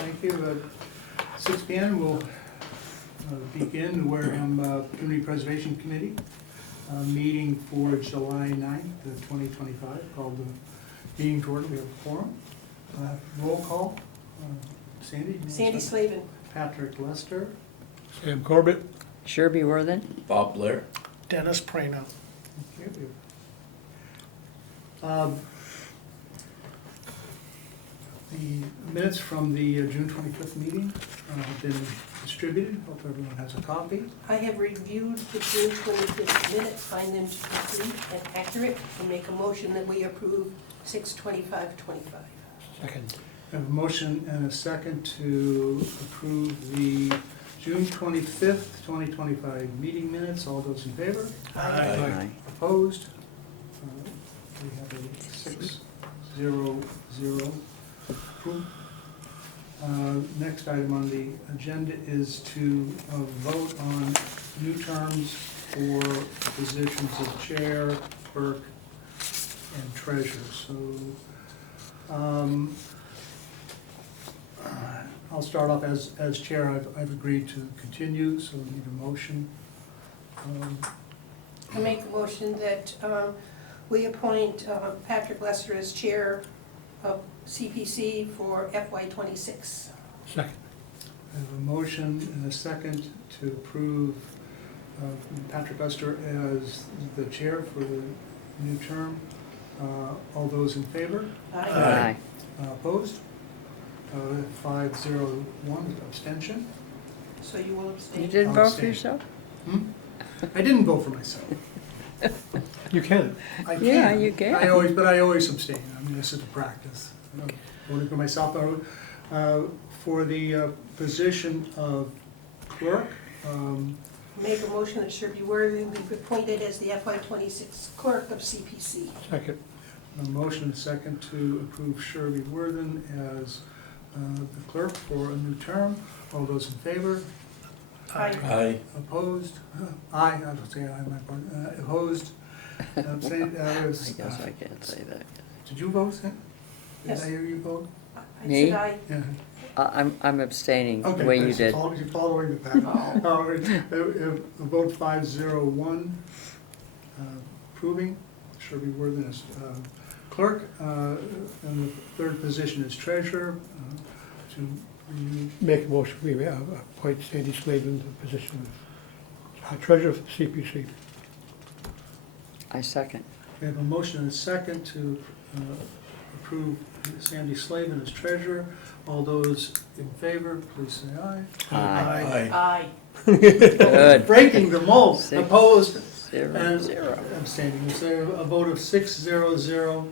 Thank you. 6 p.m. we'll begin the Wareham Community Preservation Committee meeting for July 9th, 2025, called the meeting to order. We have a quorum. Roll call. Sandy? Sandy Slavin. Patrick Lester. Sam Corbett. Sherby Worthen. Bob Blair. Dennis Prano. Okay. The minutes from the June 25th meeting have been distributed. Hope everyone has a copy. I have reviewed the June 25th minutes, find them to be complete and accurate, and make a motion that we approve 6/25/25. Second. I have a motion and a second to approve the June 25th, 2025 meeting minutes. All those in favor? Aye. Opposed? We have a 6-0-0 approve. Next item on the agenda is to vote on new terms for positions of chair, clerk, and treasurer. So I'll start off as chair. I've agreed to continue, so we need a motion. I make a motion that we appoint Patrick Lester as chair of CPC for FY26. Second. I have a motion and a second to approve Patrick Lester as the chair for the new term. All those in favor? Aye. Opposed? 5-0-1, abstention. So you will abstain? You didn't I'll vote for abstain. yourself? I didn't vote for myself. You can. I can. Yeah, you can. I always abstain. I mean, this is a practice. I'm voting for myself. For the position of clerk, Make a motion that Sherby Worthen be appointed as the FY26 clerk of CPC. Second. a motion and a second to approve Sherby Worthen as the clerk for a new term. All those in favor? Aye. Aye. Opposed? Aye, I don't say aye, my part. Opposed? Abstained? I guess I can't say that. Did you vote, Sam? Did Yes. I hear you vote? I Me? said aye. Yeah. I'm abstaining the Okay, way you good. So did. You're following the pattern. All right. A vote 5-0-1, approving Sherby Worthen as clerk, and the third position is treasurer. To renew. Make a motion, we appoint Sandy Slavin to the position of treasurer for CPC. I second. We have a motion and a second to approve Sandy Slavin as treasurer. All those in favor, please say aye. Aye. Aye. Good. Breaking the mold. Six. Opposed? 0-0. Abstaining. Is there a vote of 6-0-0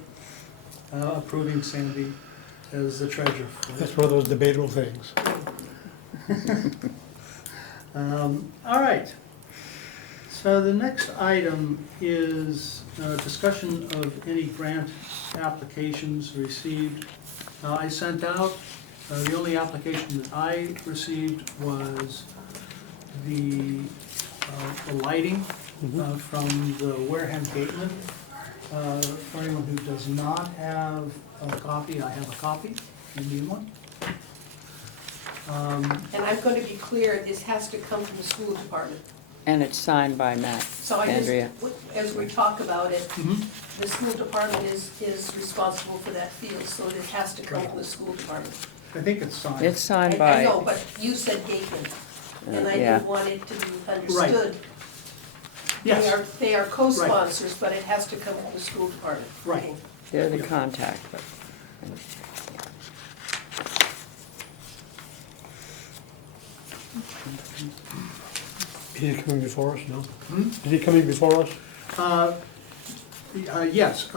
approving Sandy as the treasurer? That's one of those debatable things. All right. So the next item is discussion of any grant applications received. I sent out, the only application that I received was the lighting from the Wareham Gateman. For anyone who does not have a copy, I have a copy. You need one? And I'm going to be clear, this has to come from the school department. And it's signed by Matt. So I Andrea. just, as we talk about it, Mhm. the school department is responsible for that field, so it has to come from the school department. I think it's signed. It's signed I by, know, but you said Gateman, and I yeah. didn't want it to be understood. Yes, They are co-sponsors, but it has to come from the school department. Right. they're the contact, but. Is he coming before us? No? Hmm? Is he coming before us? Yes,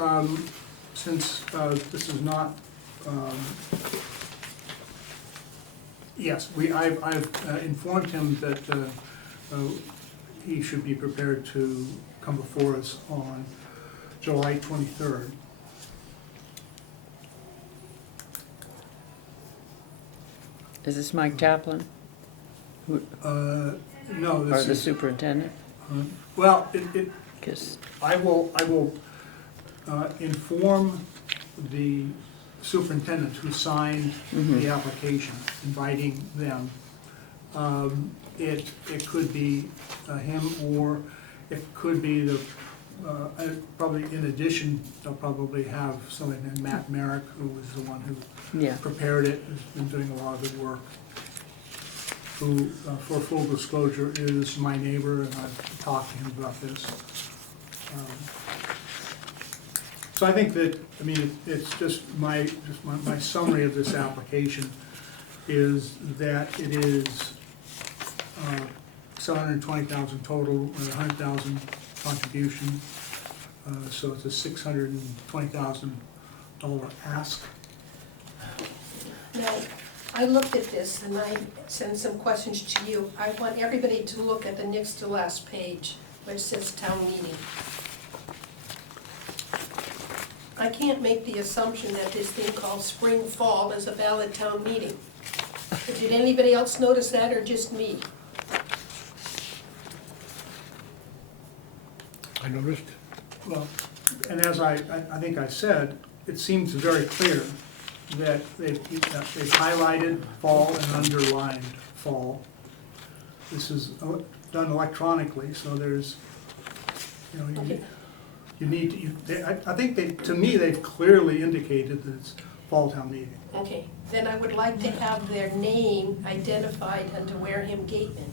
since this is not, yes, I've informed him that he should be prepared to come before us on July 23rd. Is this Mike Taplin? Who- No, Or this the is, superintendent? well, Because, I will inform the superintendent who signed the application, inviting them. It could be him, or it could be the, probably in addition, they'll probably have somebody named Matt Merrick, who was the one who Yeah. prepared it, has been doing a lot of the work, who, for full disclosure, is my neighbor, and I've talked to him about this. So I think that, I mean, it's just my summary of this application is that it is $720,000 total, and $100,000 contribution. So it's a $620,000 ask. Now, I looked at this and I sent some questions to you. I want everybody to look at the next to last page where it says town meeting. I can't make the assumption that this thing called spring fall is a valid town meeting. Did anybody else notice that, or just me? I noticed. Well, and as I think I said, it seems very clear that they've highlighted fall and underlined fall. This is done electronically, so there's, you know, Okay. you need to, I think to me, they've clearly indicated that it's fall town meeting. Okay, then I would like to have their name identified under Wareham Gateman.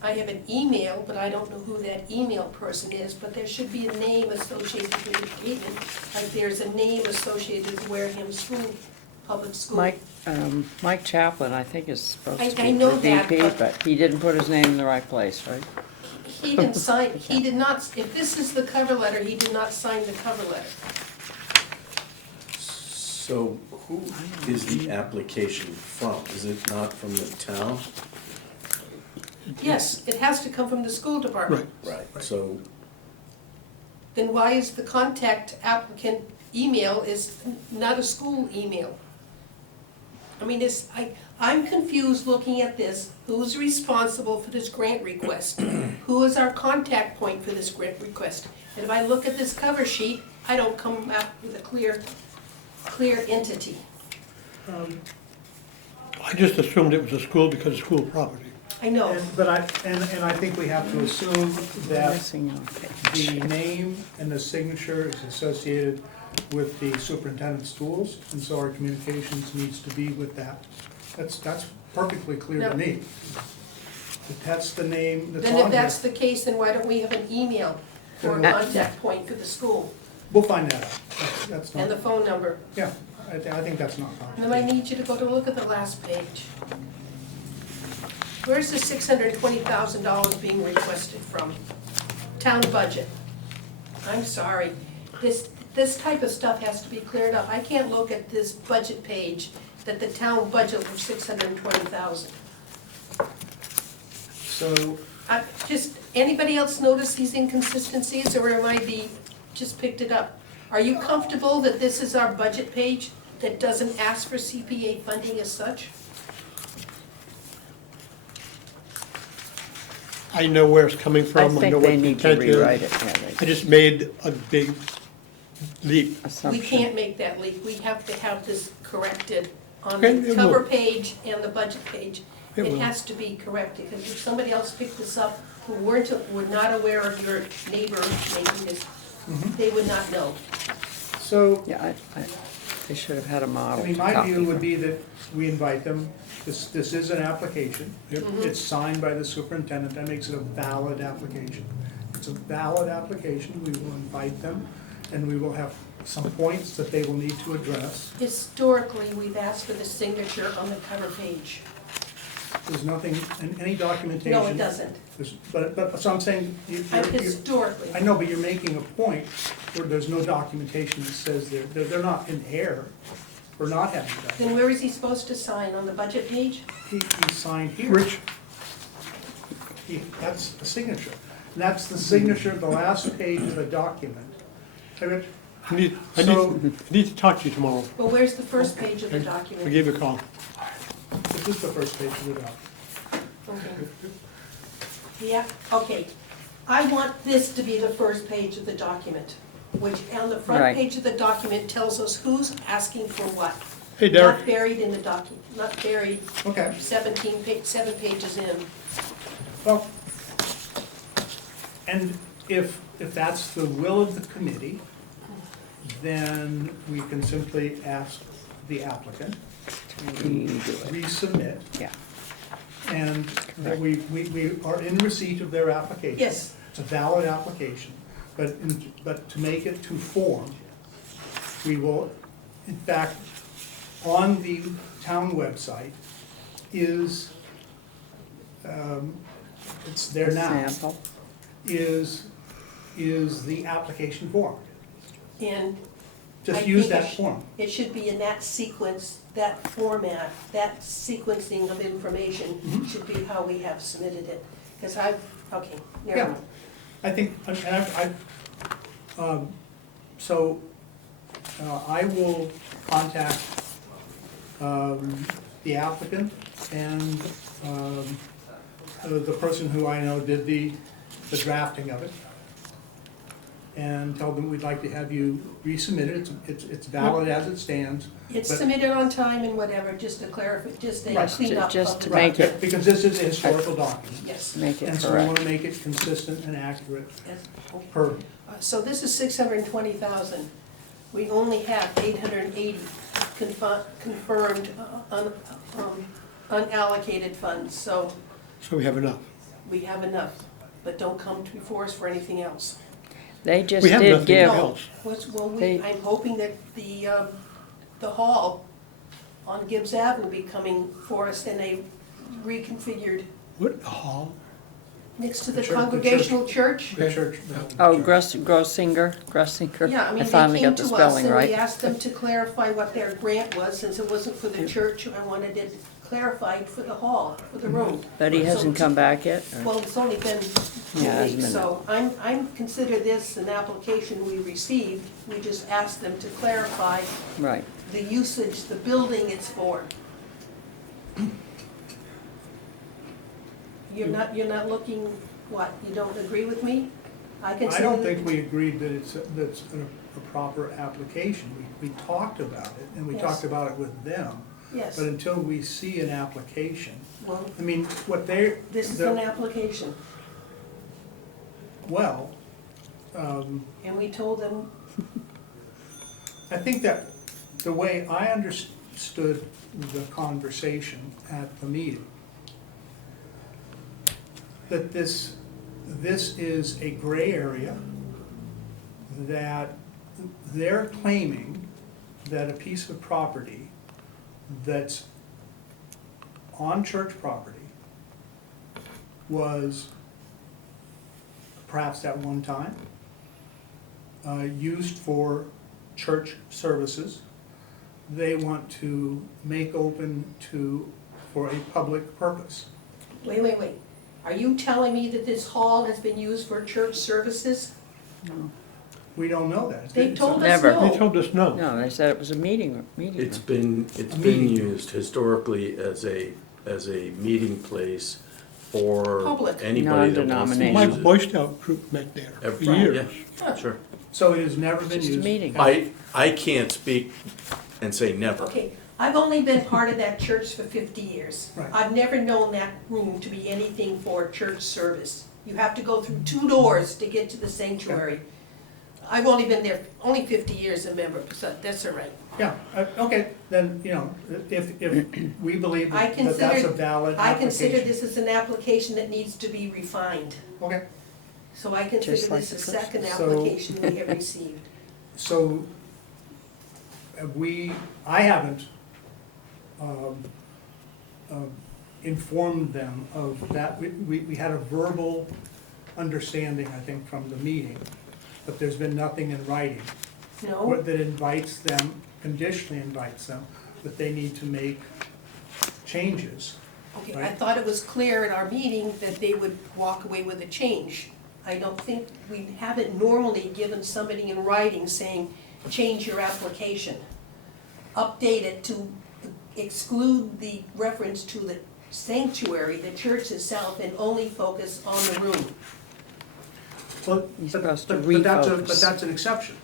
I have an email, but I don't know who that email person is, but there should be a name associated with Gateman, like there's a name associated with Wareham School, Public School. Mike Chaplin, I think, is supposed to I be know the that, VP, but he didn't put his name in the right place, right? He didn't sign, he did not, if this is the cover letter, he did not sign the cover letter. So who is the application from? Is it not from the town? Yes, it has to come from the school department. Right. Right, so, Then why is the contact applicant email is not a school email? I mean, I'm confused looking at this. Who's responsible for this grant request? Who is our contact point for this grant request? And if I look at this cover sheet, I don't come up with a clear entity. I just assumed it was a school because of school property. I know, But I think we have to assume that Missing a page. the name and the signature is associated with the superintendent's tools, and so our communications needs to be with that. That's perfectly clear to No. me. If that's the name that's then on if here, that's the case, then why don't we have an email for a contact point for the school we'll find that out. That's and the not, phone number? yeah, I think that's not And then I complicated. need you to go to look at the last page. Where's the $620,000 being requested from? Town budget. I'm sorry, this type of stuff has to be cleared up. I can't look at this budget page that the town budget was $620,000. So, Anybody else notice these inconsistencies, or am I just picked it up? Are you comfortable that this is our budget page that doesn't ask for CPA funding as such? I know where it's coming I from, I know think what they the need to intent rewrite is. it, yeah, I just made a big leap. We assumption. can't make that leap, we have to have this corrected on Okay, the it cover will. page and the budget page. It It will. has to be corrected, because if somebody else picked this up who were not aware of your neighbor making this, they would not know. so, Yeah, they should have had a model. I mean, to my copy view would from. be that we invite them, this is an application. It's signed by the superintendent, that makes it a valid application. It's a valid application, we will invite them, and we will have some points that they will need to address. Historically, we've asked for the signature on the cover page. There's nothing, in any documentation. No, it doesn't. But, so I'm saying, Historically. I know, but you're making a point where there's no documentation that says they're not in error for not having that. Then where is he supposed to sign, on the budget page? He signed here. Rich, That's the signature. And that's the signature of the last page of the document. Hey, Rich? I need to talk to you tomorrow. Well, where's the first page of the I document? gave you a call. This is the first page of the document. Okay. Yeah, okay. I want this to be the first page of the document. which on the front Right. page of the document tells us who's asking for what. Hey, Not Derek. buried in the document, not buried Okay, 7 pages in. well, and if that's the will of the committee, then we can simply ask the applicant to Redo it. resubmit, Yeah, and that we are in receipt of their application. Yes. It's a valid application, but to make it to form, we will, in fact, on the town website is, it's there now, sample. is the application form. And Just I use think that form. it should be in that sequence, that format, that sequencing of information should be how we have submitted it. Because okay, never Yeah. mind. I think, and so, I will contact, the applicant and, the person who I know did the drafting of it, and tell them we'd like to have you resubmit it. It's valid as it stands. It's but- submitted on time and whatever, just to clarify, just a Right. cleanup Just of to the make record. it- Because this is a historical document, Yes, Make it and so we want correct. to make it consistent and accurate yes. Okay. per, So this is 620,000. We only have 880 confirmed unallocated funds, so So we have enough. we have enough. But don't come before us for anything else. They just We have did nothing give, else. Well, They- I'm hoping that the hall on Gibbs Ave will be coming for us in a reconfigured, What, a hall? next to the The church- Congregational Church. the church. oh, Grosinger. Yeah, I mean, I they finally came got the to us spelling and we right. asked them to clarify what their grant was, since it wasn't for the church, I wanted it clarified for the hall, for the room. But he hasn't So- come back yet? or- Well, it's only been Yeah, it 2 hasn't weeks, been so I'm consider this an application we received. We just asked them to clarify Right. the usage, the building it's for. You're not looking, what, you don't agree with me? I I consider. don't think we agreed that that's a proper application. We talked about it, and we Yes. talked about it with them. Yes, But until we see an application, well, I mean, what they're, this is an application, well, and we told them, I think that the way I understood the conversation at the meeting, that this is a gray area, that they're claiming that a piece of property that's on church property was perhaps at one time used for church services. They want to make open for a public purpose. wait. Are you telling me that this hall has been used for church services? We don't know that. They told us Never. no. They told us no. No, they said it was a meeting It's room. been used historically as a meeting place for Public. anybody that wants to use Non-denominational. My it. Boy Scout troop met there for Every- years. yeah, sure. So it has never been Just a used. meeting. I can't speak and say never. Okay, I've only been part of that church for 50 years. Right. I've never known that room to be anything for church service. You have to go through 2 doors to get to the sanctuary. I've only been there, only 50 years a member, so that's all right. Yeah, okay, then, if we believe I that that's a consider, valid I application. consider this as an application that needs to be refined. Okay, So I consider Just like this a the first second one. application we have received. so I haven't informed them of that. We had a verbal understanding, I think, from the meeting, but there's been nothing in writing No? that invites them, conditionally invites them, that they need to make changes. Okay, I Right. thought it was clear at our meeting that they would walk away with a change. I don't think, we haven't normally given somebody in writing saying, change your application. Update it to exclude the reference to the sanctuary, the church itself, and only focus on the room. Well, He's but- supposed to but that's a- But refocus. that's an exception.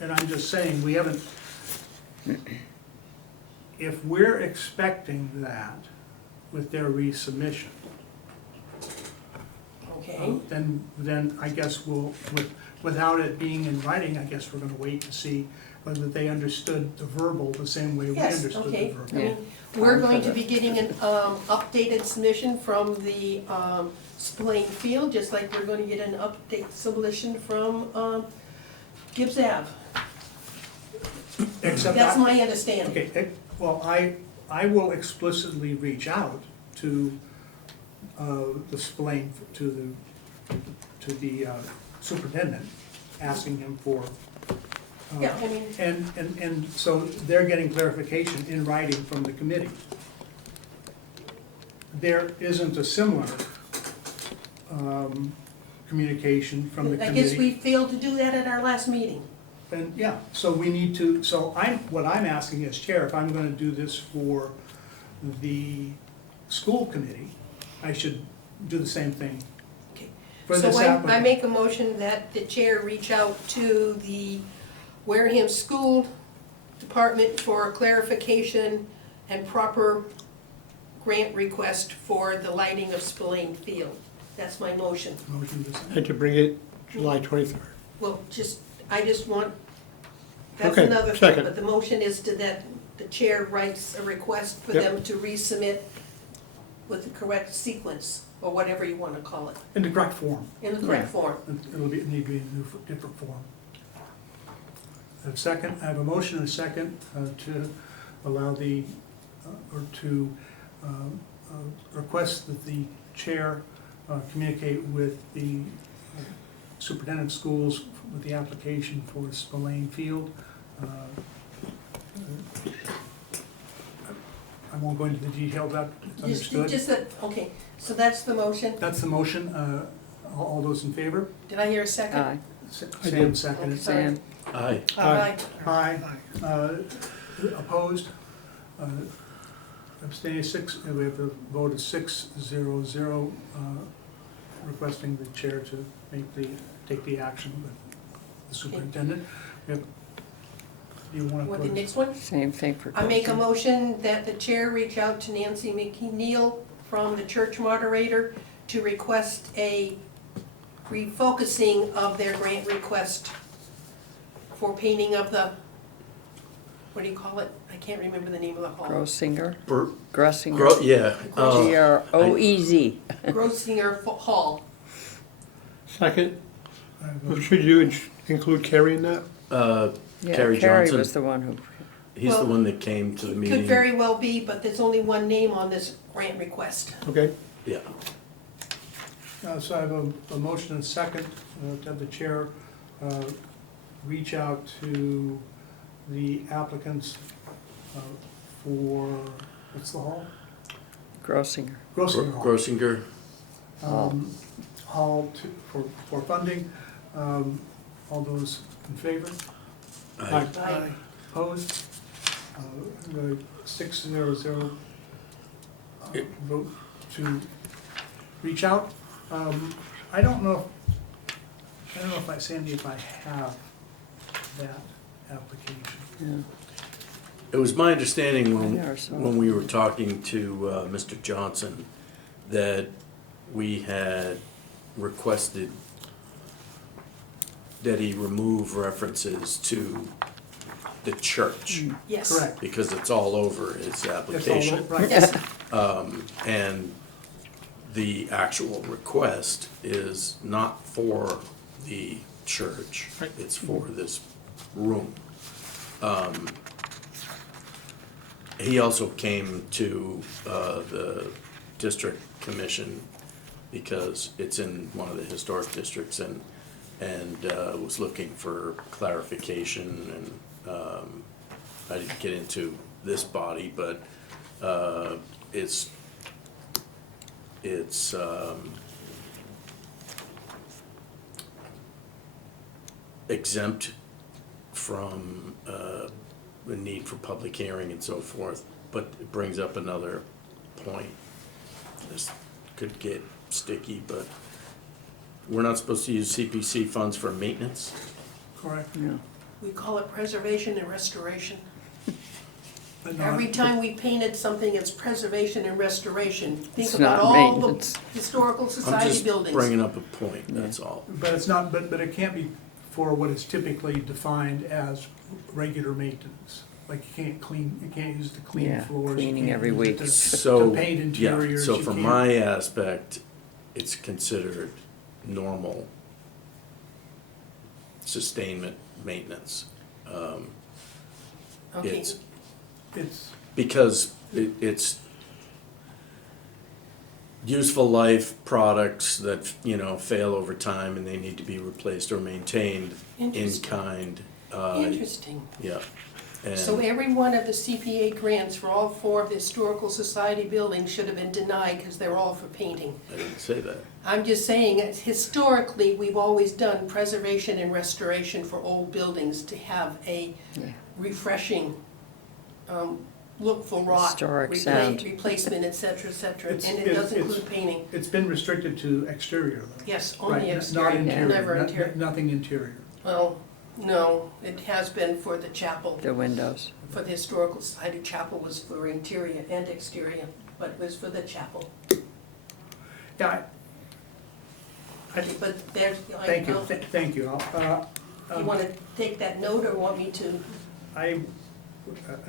And I'm just saying, we haven't, if we're expecting that with their resubmission, Okay, then I guess without it being in writing, I guess we're gonna wait to see whether they understood the verbal the same way we yes, understood the okay. verbal. I mean, we're going to be getting an updated submission from the Spillane Field, just like we're gonna get an update submission from Gibbs Ave. Except That's I- my understanding. Okay, well, I will explicitly reach out to the Spillane, to the superintendent, asking him for. Yeah, I mean, And so they're getting clarification in writing from the committee. There isn't a similar communication from the I committee. guess we failed to do that at our last meeting. And, yeah, so we need to, what I'm asking as chair, if I'm gonna do this for the school committee, I should do the same thing Okay. for So this I applicant. make a motion that the chair reach out to the Wareham School Department for clarification and proper grant request for the lighting of Spillane Field. That's my motion. Motion to second. And to bring it July 23rd. Well, I just want, that's Okay, another thing, second. but the motion is to that the chair writes a request for Yep. them to resubmit with the correct sequence, or whatever you wanna call it, In the correct form. in the correct form. It'll be, need to be in a different form. I have a motion and a second to allow or to request that the chair communicate with the superintendent of schools with the application for Spillane Field. I won't go into the detail of that, it's understood. Just that, okay, so that's the motion. That's the motion. All those in favor? Did I hear a second? Aye, I Sam did. seconded. Sam, Aye. All right. Aye. Opposed? Abstaining, we have a vote of 6-0-0, requesting the chair to take the action with the superintendent. We have- Do you want to What, the put? next one? same thing for. I make a Goshen. motion that the chair reach out to Nancy McNeil from the church moderator to request a refocusing of their grant request for painting of the, what do you call it? I can't remember the name of the hall. Grosinger, Bur- Grosinger, yeah. G-R-O-E-Z. Grosinger Hall. Second, I have a- should you include Carrie in that? Yeah, Carrie Carrie Johnson. was the one who, He's the Well, one that came to the Could meeting. very well be, but there's only one name on this grant request. Okay, Yeah. So I have a motion and a second to have the chair reach out to the applicants for, what's the hall? Grosinger. Grossing Hall. Grosinger, Hall for funding. All those in favor? aye. Aye. Opposed? 6-0-0 vote to reach out. I don't know if Sandy, if I have that application. Yeah. It was my understanding I never saw when it. we were talking to Mr. Johnson that we had requested that he remove references to the church Yes. Correct. because it's all over his That's all, application. right. Yes, And the actual request is not for the church, Right. it's for this room. He also came to the district commission because it's in one of the historic districts and was looking for clarification and I didn't get into this body, but it's exempt from the need for public hearing and so forth, but it brings up another point. This could get sticky, but we're not supposed to use CPC funds for maintenance? Correct. Yeah. We call it preservation and restoration. But not- Every time we painted something, it's preservation and restoration. Think It's about not all the maintenance. historical I'm society just buildings. bringing up a point, that's all. But it's not, but it can't be for what is typically defined as regular maintenance. Like you can't clean, you can't use it to clean Yeah, floors. you cleaning can't every use it week. to- So, To paint yeah, interiors. so you from can't- my aspect, it's considered normal sustainment maintenance. Okay, It's, It's, because it's useful life products that, you know, fail over time and they need to be replaced or maintained in Interesting. kind. interesting. Yeah. So And, every one of the CPA grants for all 4 of the historical society buildings should have been denied because they're all for painting. I didn't say that. I'm just saying, historically, we've always done preservation and restoration for old buildings to have a Yeah. refreshing look for rot, Historic sound. replacement, et cetera, and It's- it does it's- include painting. it's been restricted to exterior though. Yes, Right, only not exterior, interior, never not- interior. Nothing interior. Well, no, it has been for the chapel. The windows. For the Historical Society chapel was for interior and exterior, but it was for the chapel. Yeah, But there's, thank you, you thank you. wanna take that note or want me to? I'd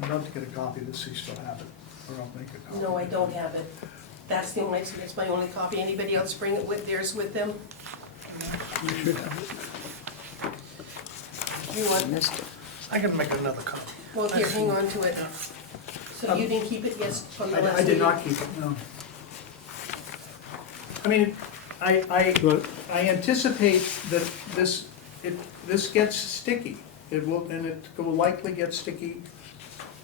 love to get a copy of this, so you still have it, or I'll make a copy. No, I don't have it. That's the only, it's my only copy. Anybody else bring it with theirs with them? You should have it. You want, Missed it. I can make another copy. well, here, hang on to it. So you didn't keep it, yes, from the last I did meeting? not keep it, no. I mean, But I anticipate that this gets sticky. It will, and it will likely get sticky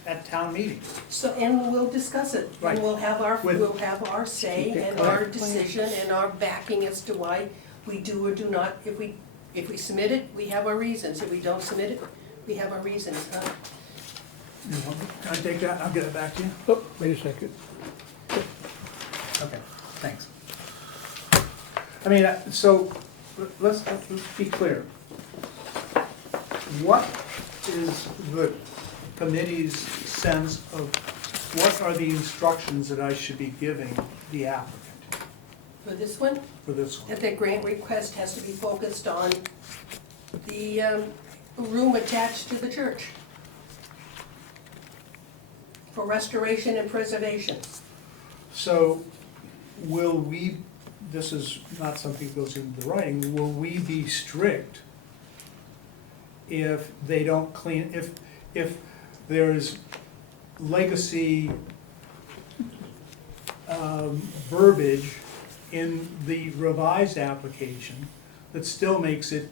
at town meeting. So, and we'll discuss it, Right. and we'll have our Keep say it and our correct. decision and our backing as to why we do or do not. If we submit it, we have our reasons. If we don't submit it, we have our reasons. You want me- Can I take that? I'll get it back to you. Oh, wait a second. Okay, thanks. I mean, so, let's be clear. What is the committee's sense of, what are the instructions that I should be giving the applicant For this one, for this one? that the grant request has to be focused on the room attached to the church for restoration and preservation. So, will we, this is not something that goes into the writing, will we be strict if they don't clean, if there's legacy verbiage in the revised application that still makes it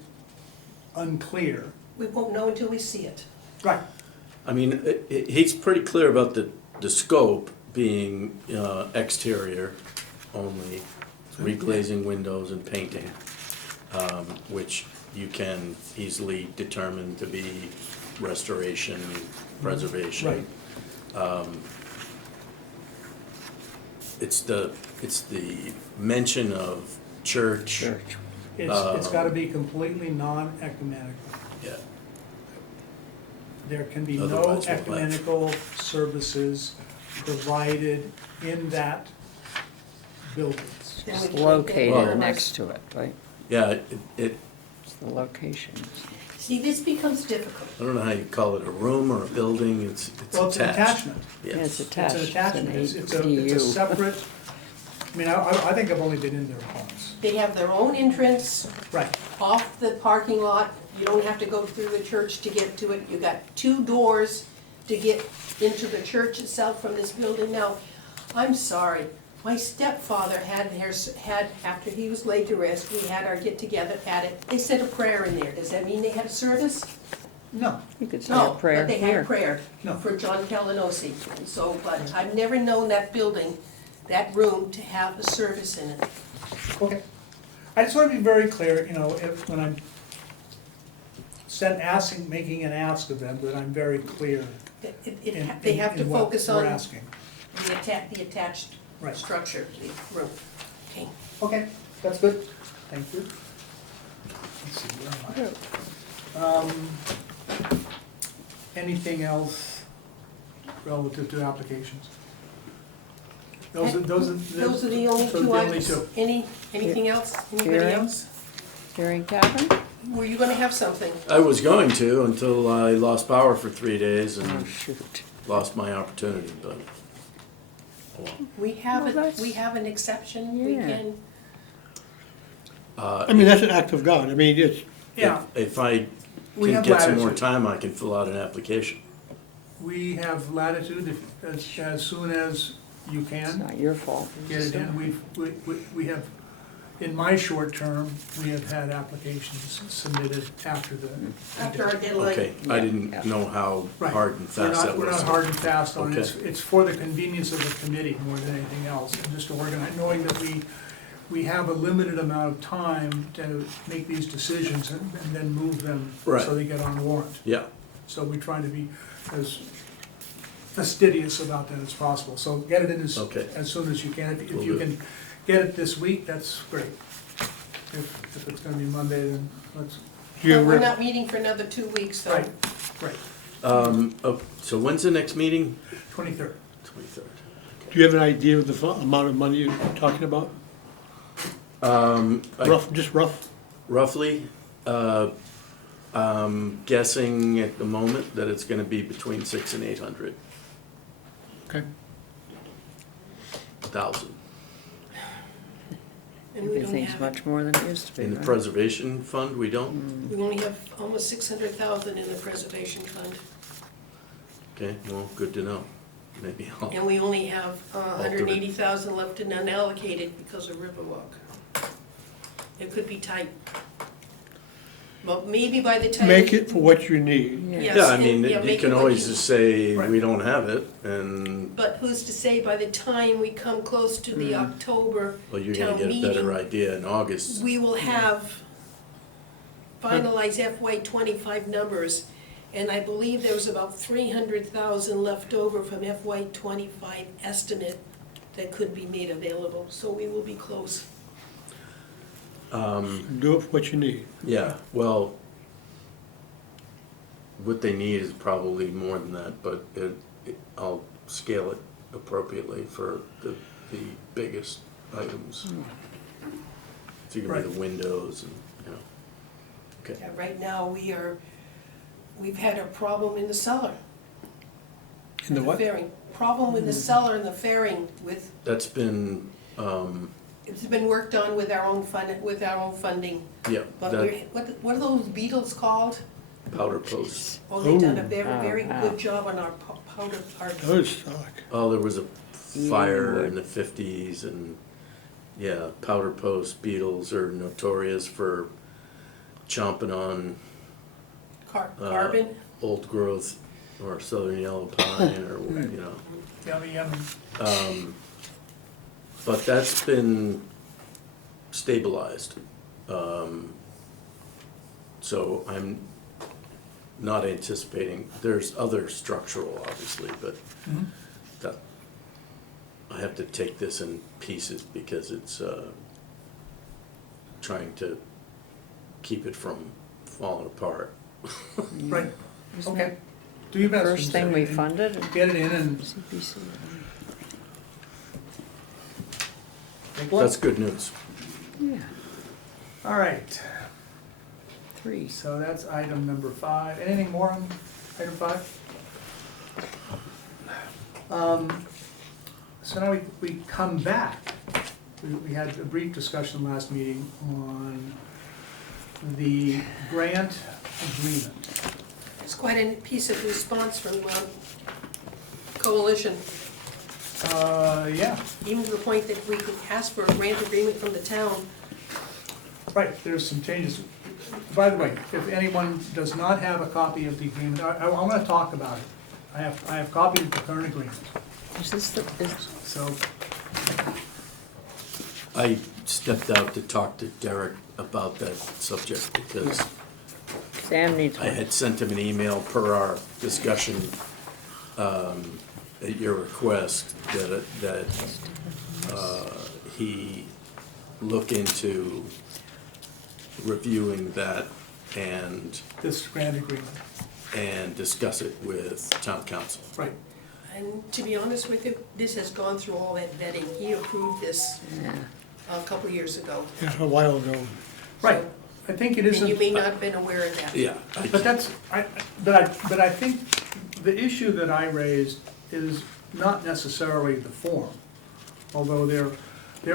unclear? We won't know until we see it. Right. I mean, he's pretty clear about the scope being exterior only, reglazing windows and painting, which you can easily determine to be restoration, preservation. Right. It's the mention of church. Church. It's gotta be completely non-ecumenical. Yeah, There can be no Otherwise, we'll have- ecumenical services provided in that building. Then we It's can make that located compromise. next to it, right? yeah, it, It's the location. See, this becomes difficult. I don't know how you call it, a room or a building, it's Well, it's an attached. attachment. Yeah, Yes. it's attached. It's an attachment. It's a ADU. separate, I mean, I think I've only been in there once. They have their own entrance Right. off the parking lot. You don't have to go through the church to get to it. You got 2 doors to get into the church itself from this building. Now, I'm sorry, my stepfather had, after he was laid to rest, we had our get-together at it. They said a prayer in there. Does that mean they had a service? No, You could say a No, prayer but they had here. prayer No. for John Calinosi. So, but I've never known that building, that room, to have a service in it. okay. I just want to be very clear, you know, when I'm making an ask of them, that I'm very clear They have to in what focus we're on asking. the attached Right. structure, the room. Okay. Okay, that's good. Thank you. let's see, where am I? Anything else relative to applications? Those are Those are the only so two the only items. two. Anything else? Anybody Hearing? else? Hearing Kevin? Were you gonna have something? I was going to until I lost power for 3 days Oh, and shoot. lost my opportunity, but, oh well. We have Well, that's- we have an exception, we Yeah. can, I mean, that's an act of God. I mean, it's, Yeah, If I we can have get some more latitude. time, I can fill out an application. We have latitude as soon as you It's can not your fault. get it in. We have, in my short term, we have had applications submitted after the. after our deadline. Okay, I Yeah. didn't know how Right. hard and fast that was. We're not hard and fast on it. Okay. It's for the convenience of the committee more than anything else, and just to organize, knowing that we have a limited amount of time to make these decisions and then move them Right. so they get on warrant. Yeah, So we try to be as fastidious about that as possible. So get it in Okay. as soon as you can. If Will you do. can get it this week, that's great. If it's gonna be Monday, then let's, you But we're have, not meeting for another 2 weeks, though. right, right, so when's the next meeting? 23rd. 23rd. do you have an idea of the amount of money you're talking about? Rough, just rough? Roughly, I'm guessing at the moment that it's gonna be between 600 and 800,000. Okay. And we don't Everything's have, much more than it used to be, In the right? preservation fund, we don't? we only have almost 600,000 in the preservation fund. Okay, well, good to know. Maybe I'll, And we only have 180,000 left in unallocated because of Riverwalk. It could be tight. But maybe by the time. Make it for what you need. Yeah. Yes, yeah, I and- mean, yeah, you make can it what always you- just say, Right. we don't have it, and, But who's to say by the time we come close to the October well, you're gonna town get a better meeting, idea in August. we will have finalized FY '25 numbers, and I believe there was about 300,000 left over from FY '25 estimate that could be made available, so we will be close. Do it for what you need. Yeah, well, what they need is probably more than that, but I'll scale it appropriately for the biggest items. So you can Right. be the windows and, you know, okay. Yeah, right now, we've had a problem in the cellar. In the what? Fairing, problem with the cellar and the fairing with, That's been, it's been worked on with our own funding. yeah, But that what are those beetles called? powder post. Oh, they've done a Ooh. very Oh, wow. good job on our powder part. Those suck. Oh, there was a fire Yeah. in the 50s and, yeah, powder post beetles are notorious for chomping on Carbon, old growth or southern yellow pine or, you know. Yummy, yummy. But that's been stabilized. So I'm not anticipating, there's other structural obviously, but Mhm. that, I have to take this in pieces because it's trying to keep it from falling apart. Right, Isn't okay. that Do your best. First thing we and funded? Get it in and CPC. take a look. That's good news. Yeah, All right, 3. so that's item number 5. Anything more on item 5? So now we come back. We had a brief discussion last meeting on the grant agreement. it's quite a piece of response from Coalition, Yeah, even to the point that we could ask for a grant agreement from the town. right, there's some changes. By the way, if anyone does not have a copy of the agreement, I want to talk about it. I have copies of the current agreement, Is this the, so, I stepped out to talk to Derek about that subject because Sam needs I one. had sent him an email per our discussion at your request that he look into reviewing that and, This grant agreement, and discuss it with town council. right. And to be honest with you, this has gone through all that vetting. He approved this Yeah. a couple years ago. Yeah, a while ago. Right, I think it And isn't. you may not have been aware of that. Yeah. But that's, but I think the issue that I raised is not necessarily the form, although there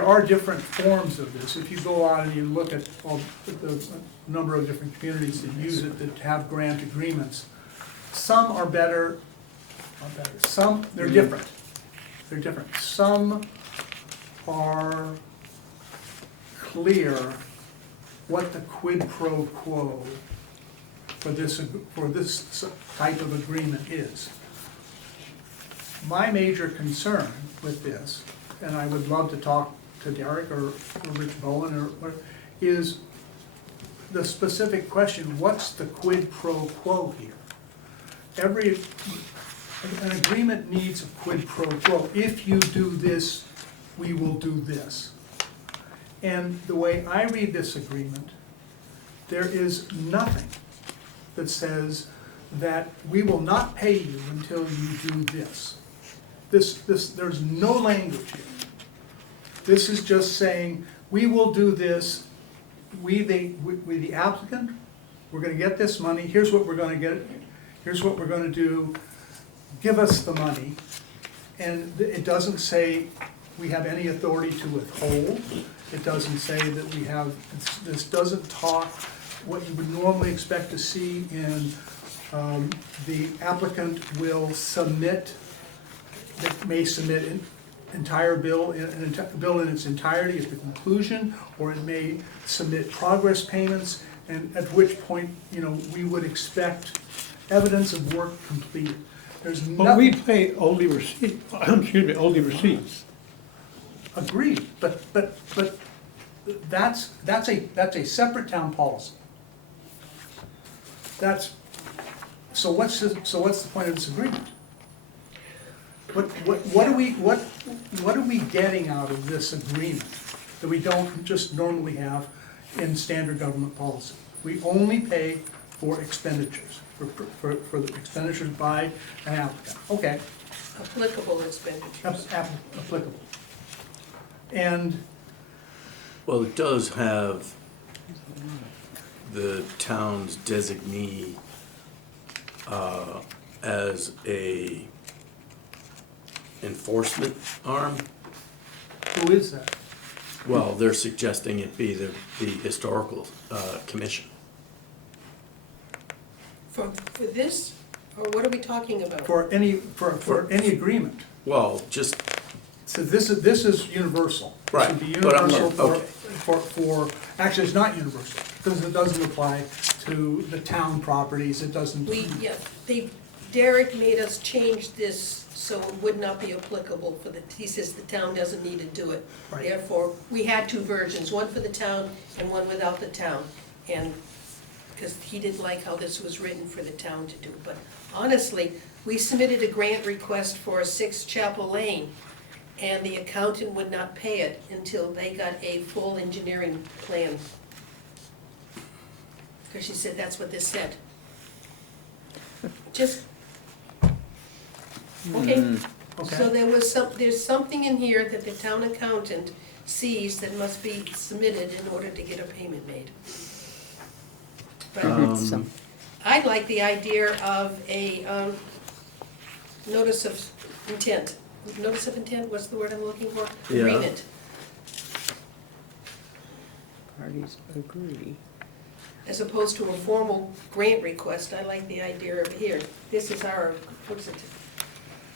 are different forms of this. If you go out and you look at all the number of different communities that use it, that have grant agreements, some are better, some, they're different. They're different. Some are clear what the quid pro quo for this type of agreement is. My major concern with this, and I would love to talk to Derek or Rich Bowen or, is the specific question, what's the quid pro quo here? An agreement needs a quid pro quo. If you do this, we will do this. And the way I read this agreement, there is nothing that says that we will not pay you until you do this. There's no language here. This is just saying, we will do this, we the applicant, we're gonna get this money, here's what we're gonna get, here's what we're gonna do, give us the money. And it doesn't say we have any authority to withhold. It doesn't say that we have, this doesn't talk what you would normally expect to see in, the applicant will submit, that may submit an entire bill, bill in its entirety at the conclusion, or it may submit progress payments, and at which point, we would expect evidence of work completed. There's But we nothing, pay only only receipts. agreed, but that's a separate town policy. So what's the point of this agreement? What are we getting out of this agreement that we don't just normally have in standard government policy? We only pay for expenditures, for the expenditures by an applicant. Okay, Applicable expenditures. applicable. And Well, it does have the town's designee as a enforcement arm. who is that? Well, they're suggesting it be the historical commission. For this, or what are we talking about? For any agreement. Well, just, So this is universal. Right, This would be but I'm- universal okay. for, actually, it's not universal, because it doesn't apply to the town properties, it doesn't. Derek made us change this so it would not be applicable for he says the town doesn't need to do it. Right. Therefore, we had two versions, one for the town and one without the town. And, because he didn't like how this was written for the town to do. But honestly, we submitted a grant request for 6 Chapel Lane, and the accountant would not pay it until they got a full engineering plan. Because she said that's what this said. Just, okay, so Okay, there's something in here that the town accountant sees that must be submitted in order to get a payment made. But Some- I like the idea of a notice of intent. Notice of intent, what's the word I'm looking for? Yeah. Agreement. Parties agree. As opposed to a formal grant request, I like the idea of here. This is our, what's it?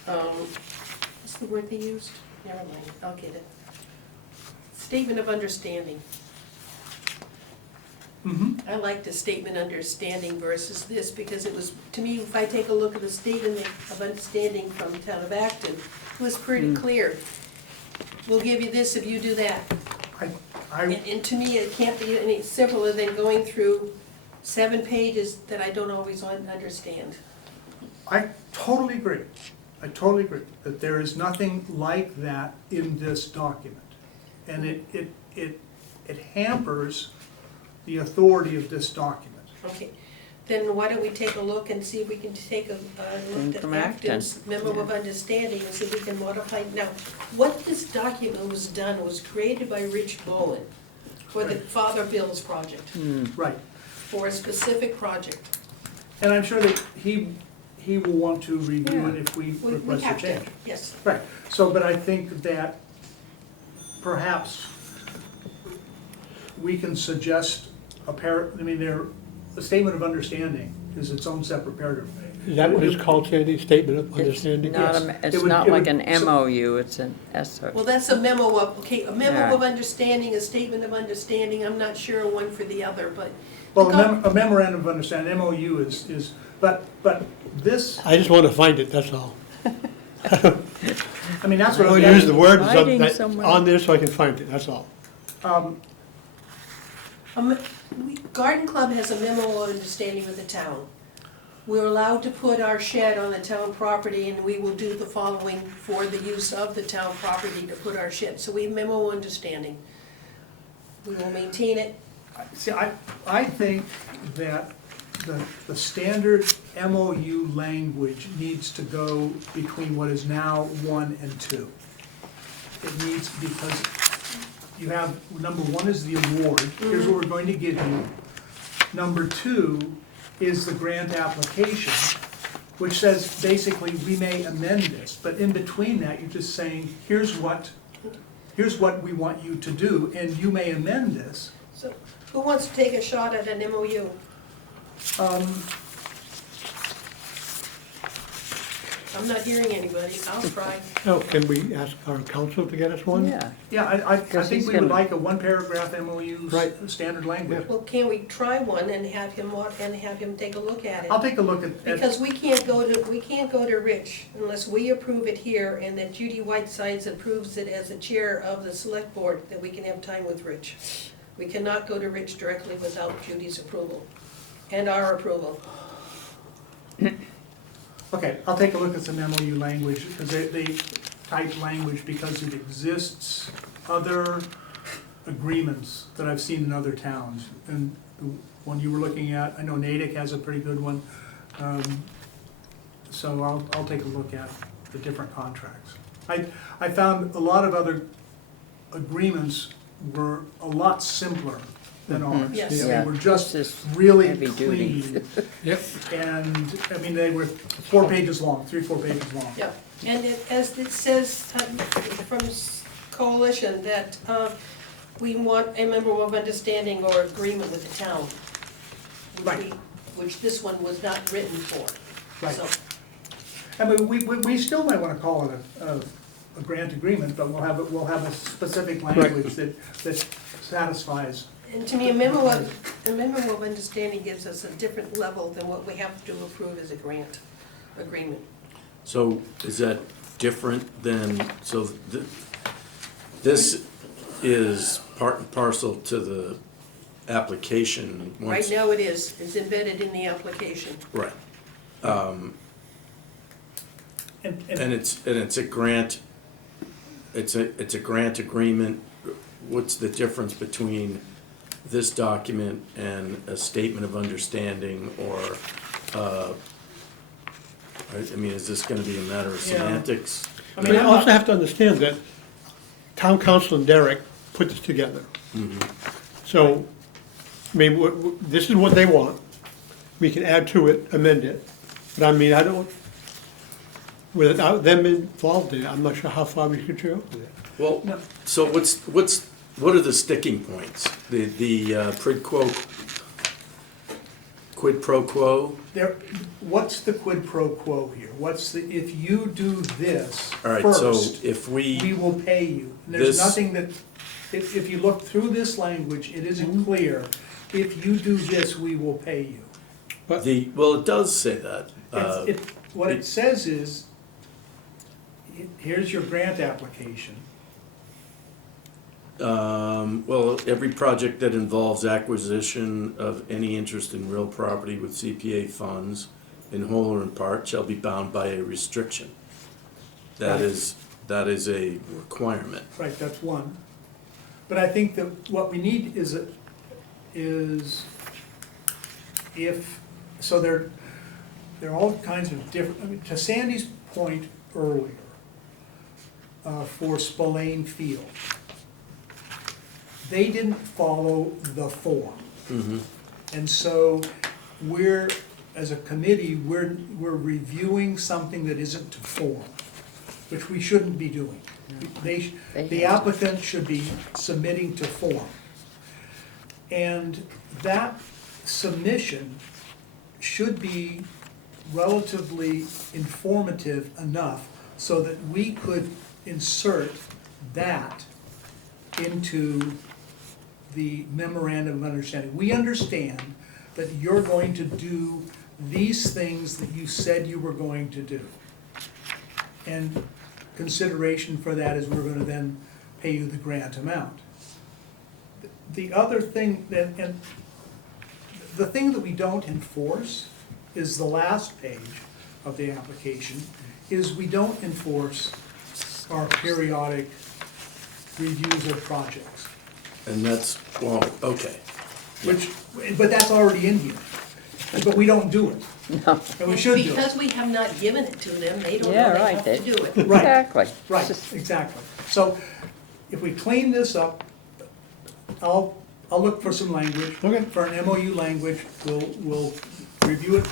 What's the word they used? Never mind, I'll get it. Statement of understanding. I like the statement understanding versus this, because it was, to me, if I take a look at the statement of understanding from the town of Acton, it was pretty clear. We'll give you this if you do that. And to me, it can't be any simpler than going through 7 pages that I don't always understand. I totally agree, that there is nothing like that in this document. And it hampers the authority of this document. Okay, then why don't we take a look and see if we can take a look From at Acton, Acton's memo of understanding and see if we can modify. Now, what this document was done was created by Rich Bowen for the Father Bill's project, Right. for a specific project. And I'm sure that he will want to review it if we We request a have to, change. yes. Right, so, but I think that perhaps we can suggest a statement of understanding is its own separate paragraph. Is that what it's called, Sandy, statement of It's understanding? not, Yes. it's It would- not it like would- an so- MOU, it's an SO. Well, that's a memo of, okay, a memo Yeah. of understanding, a statement of understanding, I'm not sure one for the other, but. Well, a memorandum of understanding, MOU is, but this, I just want to find it, that's all. I mean, that's I what want I'm to use the words Hiding that- somewhere. on there so I can find it, that's all. Garden Club has a memo of understanding with the town. We're allowed to put our shed on the town property, and we will do the following for the use of the town property to put our shed. So we have memo of understanding. We will maintain it. See, I think that the standard MOU language needs to go between what is now 1 and 2. It needs, because you have, number 1 is the award, here's what we're going to give you. Number 2 is the grant application, which says basically, we may amend this, but in between that, you're just saying, here's what we want you to do, and you may amend this. So who wants to take a shot at an MOU? I'm not hearing anybody. I'll try. Now, can we ask our council to get us one? Yeah, Yeah, I Because think he's we would gonna- like a 1-paragraph MOU, Right. standard language. Well, can we try one and have him take a look at it? I'll take a look at, Because we can't go to Rich unless we approve it here and that Judy Whitesides approves it as the chair of the select board, that we can have time with Rich. We cannot go to Rich directly without Judy's approval and our approval. okay, I'll take a look at some MOU language, because they type language because it exists other agreements that I've seen in other towns. And the one you were looking at, I know Natick has a pretty good one. So I'll take a look at the different contracts. I found a lot of other agreements were a lot simpler than ours. Yes. They Yeah, were just this is really heavy duty. clean. Yep. And, I mean, they were 4 pages long, 3-4 pages long. Yeah, and as it says from Coalition, that we want a member of understanding or agreement with the town. Right. Which this one was not written for. Right. So, I mean, we still might wanna call it a grant agreement, but we'll have a specific language that satisfies. and to me, a memo of understanding gives us a different level than what we have to approve as a grant agreement. So is that different than, so this is part and parcel to the application? Right once- now it is, it's embedded in the application. Right. And And it's a grant, it's a grant agreement. What's the difference between this document and a statement of understanding, or, I mean, is this gonna be a matter of Yeah. semantics? I I mean, mean, I I'm also not, have to understand that town council and Derek put this together. So, I mean, this is what they want. We can add to it, amend it. But I mean, I don't, without them involved in it, I'm not sure how far we could go with it. Well, No. so what are the sticking points? The quid pro quo? what's the quid pro quo here? What's the, if you do this All right, so first, if we will pay you. And there's This- nothing that, if you look through this language, it isn't clear. If you do this, we will pay you. well, it does say that. What it says is, here's your grant application. Well, every project that involves acquisition of any interest in real property with CPA funds, in whole or in part, shall be bound by a restriction. That Right. is a requirement. Right, that's one. But I think that what we need is is if, so there are all kinds of different, I mean, to Sandy's point earlier, for Spillane Field, they didn't follow the form. And so we're, as a committee, we're reviewing something that isn't to form, which we shouldn't be doing. The applicant should be submitting to form. And that submission should be relatively informative enough so that we could insert that into the memorandum of understanding. We understand that you're going to do these things that you said you were going to do. And consideration for that is we're gonna then pay you the grant amount. The other thing that, and the thing that we don't enforce is the last page of the application, is we don't enforce our periodic reviews of projects. And that's, well, okay. Which, but that's already in here, but we don't do it. No. And we should do it. Because we have not given it to them, they don't Yeah, know they right, have they- to do it. Right. Exactly. Right, exactly. So if we clean this up, I'll look for some language. Okay. For an MOU language, we'll review it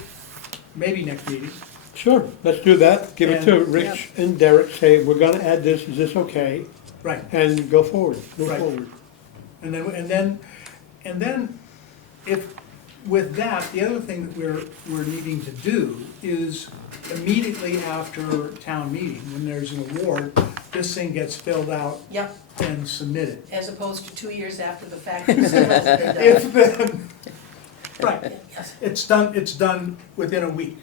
maybe next meeting. Sure, let's do that, give it to And- Rich and Derek, say, we're gonna add this, is this okay? Right. And go forward, move Right. forward. And then if, with that, the other thing that we're needing to do is immediately after town meeting, when there's an award, this thing gets filled out Yep, and submitted. as opposed to 2 years after the fact. It still hasn't been done. If, right, Yes. it's done within a week.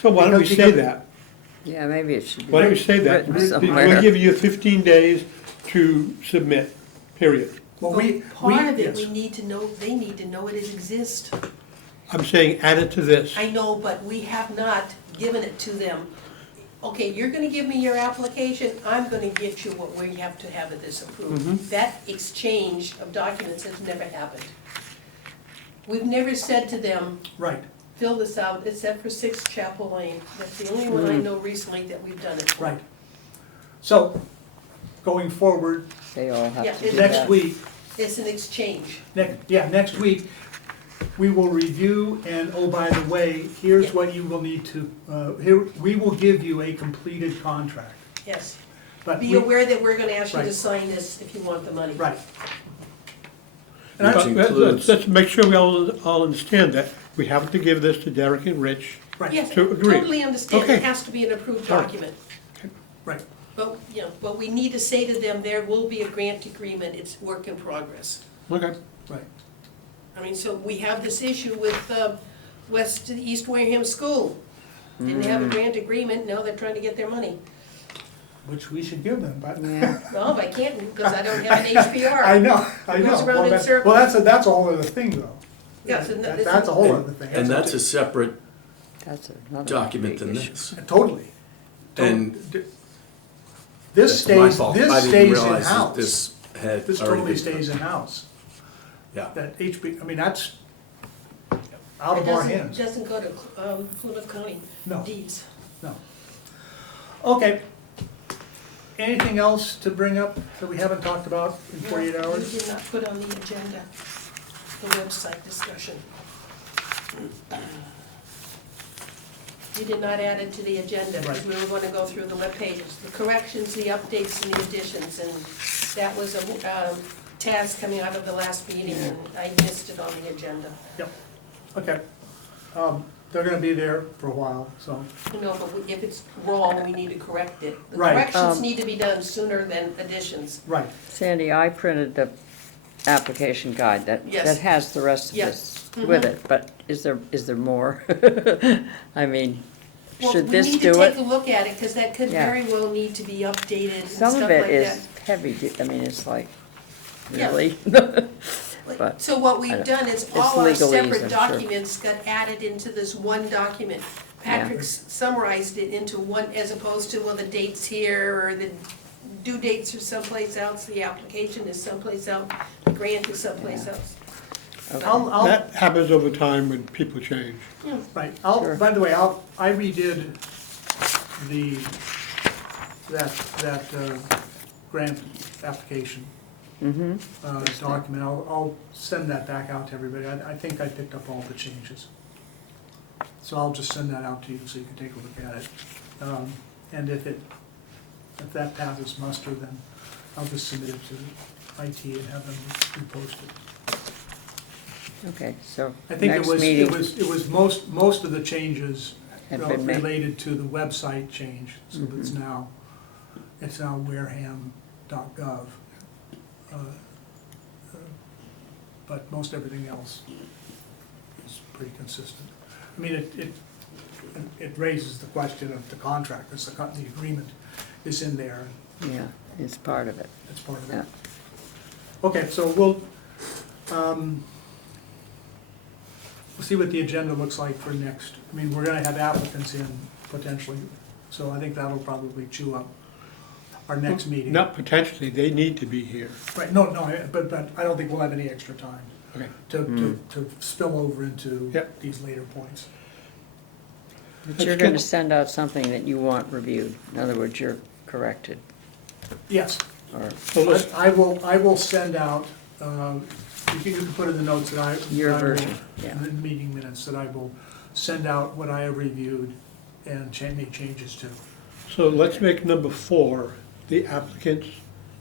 So why don't we Because you say got- that? Yeah, maybe it should be. Why don't we say that? Written somewhere. We'll give you 15 days to submit, period. Well, Well, part of it, yes. we need to know, they need to know it exists. I'm saying add it to this. I know, but we have not given it to them. Okay, you're gonna give me your application, I'm gonna get you what we have to have this approved. That exchange of documents has never happened. We've never said to them, Right, fill this out, except for 6 Chapel Lane. That's the only one I know recently that we've done it for. right. So, going forward, They all Yeah, have to do it's- that. next week, It's an exchange. next week, we will review, and oh, by the way, here's Yeah. what you will need to, here, we will give you a completed contract. Yes. But Be we- aware that we're gonna ask you to Right. sign this if you want the money. Right. And Which I- includes- Let's make sure we all understand that. We have to give this to Derek and Rich. Right, Yes, To agree. totally understand, Okay. it has to be an approved All right. document. right, But, you know, but we need to say to them, there will be a grant agreement, it's work in progress. Okay. right. I mean, so we have this issue with East Wareham School. Didn't have a grant agreement, now they're trying to get their money. Which we should give them, but. Yeah, Well, I can't, because I don't have an HPR. I know, I know. Goes around Well, in that- circles. Well, that's a whole other thing, though. Yes, and That- this That's a is- whole other thing. And that's a separate that's another document big than issue. this. Totally. And This that's my stays, fault. this I didn't stays realize that in-house. this had This already totally been stays done. in-house. Yeah. That I mean, that's out It of our doesn't- hands. Doesn't go to Plymouth County No. deeds. No. Okay. Anything else to bring up that we haven't talked about in 48 No, hours? We did not put on the agenda, the website discussion. We did not add it to the agenda, because Right. we were gonna go through the web pages, the corrections, the updates, and the additions, and that was a task coming out of the last meeting, and I missed it on the agenda. Yep. Okay. They're gonna be there for a while, so. You know, but if it's wrong, we need to correct it. The Right. corrections need to be done sooner than additions. Right. Sandy, I printed the application guide that Yes. has the rest of Yeah. this with Mhm. it, but is there more? I mean, should this Well, we do need to take a it? look at it, because that could Yeah. very well need to be updated and Some stuff of like it that. is heavy, I mean, it's like, Yeah. really? but So what I we've don't- done is it's all our legalese, separate I'm sure. documents got added into this one document. Patrick summarized it into one, as opposed to, well, the date's here, or the due dates are someplace else, the application is someplace else, the grant is someplace Yeah. else. I'll, That happens over time when people change. right, Sure. by the way, I redid that grant application document. I'll send that back out to everybody. I think I picked up all the changes. So I'll just send that out to you so you can take a look at it. And if that passes muster, then I'll just submit it to IT and have them repost it. Okay, so I think next meeting, it was most of the changes Have been made. related to the website change, so it's now wareham.gov. But most everything else is pretty consistent. I mean, it raises the question of the contract, because the agreement is in there, yeah, it's part of it, it's part of yeah. it. Okay, so we'll see what the agenda looks like for next. I mean, we're gonna have applicants in potentially, so I think that'll probably chew up our next meeting. Not potentially, they need to be here. Right, no, but I don't think we'll have any extra time Okay. to spill over into Yep. these later points. But That's you're gonna good. send out something that you want reviewed, in other words, you're corrected, Yes, or Well, let's- I will send out, you can put in the notes that I. your that I will- version, yeah. In the meeting minutes, that I will send out what I have reviewed and make changes to. So let's make number 4, the applicants,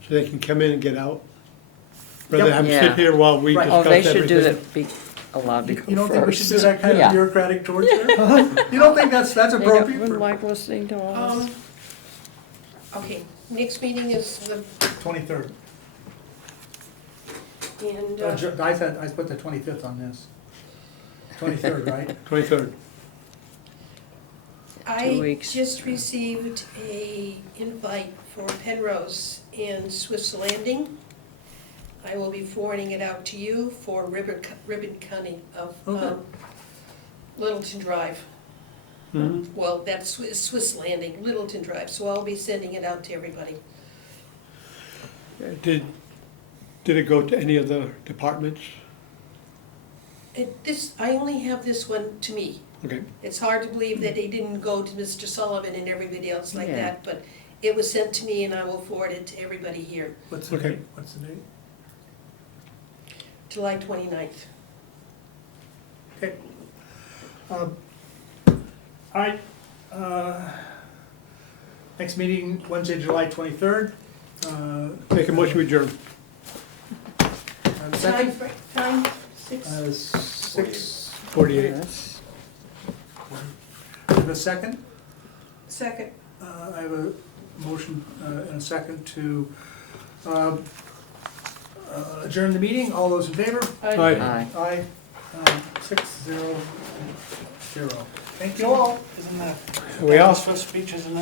so they can come in and get out. Rather than have them Yeah. sit here while we Right. discuss Oh, they should do everything. that, be allowed to go first. You don't think we should do that kind Yeah. of bureaucratic torture? You don't think that's They don't- appropriate? wouldn't for like listening to all this. Okay, next meeting is the, 23rd. and, I put the 25th on this. 23rd, right? 23rd. I weeks. just received a invite for Penrose and Swift's Landing. I will be forwarding it out to you for ribbon cutting of Okay. Littleton Drive. Mhm. Well, that's Swiss Landing, Littleton Drive, so I'll be sending it out to everybody. Did it go to any other departments? I only have this one to me. Okay, It's hard to believe that they didn't go to Mr. Sullivan and everybody else like Yeah. that, but it was sent to me and I will forward it to everybody here, What's the Okay. date? What's the date? July 29th. Okay. All right. Next meeting, Wednesday, July 23rd. make a motion to adjourn. Second? Time, 6? 48. Yes. Have a second? Second. I have a motion and a second to adjourn the meeting. All those in favor? Aye. Aye. Aye. 6-0-0. Thank you all. Isn't that, We all, first speech, isn't that